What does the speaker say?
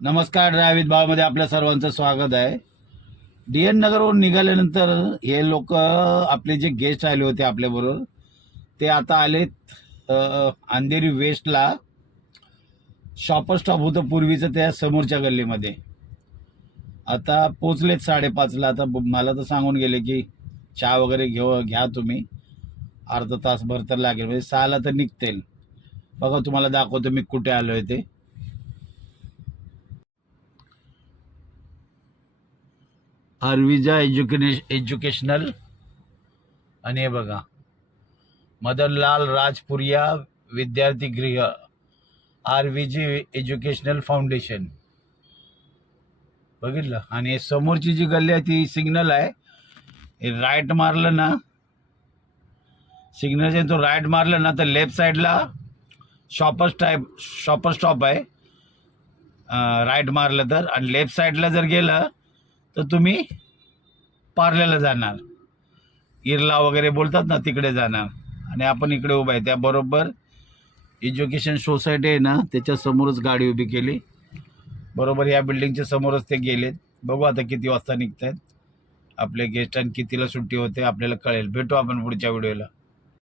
नमस्कार. ड्रायव्हित भावमध्ये आपल्या सर्वांचं स्वागत आहे. DN नगरवरून निघाल्यानंतर हे लोक आपले जे गेस्ट आले होते आपल्याबरोबर ते आता आलेत अंधेरी वेस्टला. शॉपर स्टॉप होतं पूर्वीचं त्या समोरच्या गल्लीमध्ये. आता पोचलेत 5:30ला. आता मला तर सांगून गेले की चहा वगैरे घ्या तुम्ही, अर्धा तासभर तर लागेल, म्हणजे 6ला तर निघतील. बघा तुम्हाला दाखवतो मी कुठे आलोय ते. आर्विजा एज्युकेशनल आणि हे बघा मदनलाल राजपुरिया विद्यार्थी गृह, आरवीजी एज्युकेशनल फाउंडेशन. बघितलं. आणि समोरची जी गल्ली आहे ती सिग्नल आहे. राईट मारलं ना, सिग्नलचे तो राईट मारलं ना तर लेफ्ट साईडला शॉपर स्टॉप आहे. राईट मारलं तर, आणि लेफ्ट साईडला जर गेलं तर तुम्ही पार्ल्याला जाणार, इरला वगैरे बोलतात ना, तिकडे जाणार. आणि आपण इकडे उभा आहे त्याबरोबर एज्युकेशन सोसायटी आहे ना, त्याच्या समोरच गाडी उभी केली. बरोबर या बिल्डिंगच्या समोरच ते गेलेत. बघू आता किती वाजता निघत आहेत आपले गेस्ट आणि कितीला सुट्टी होते आपल्याला कळेल. भेटू आपण पुढच्या व्हिडिओला.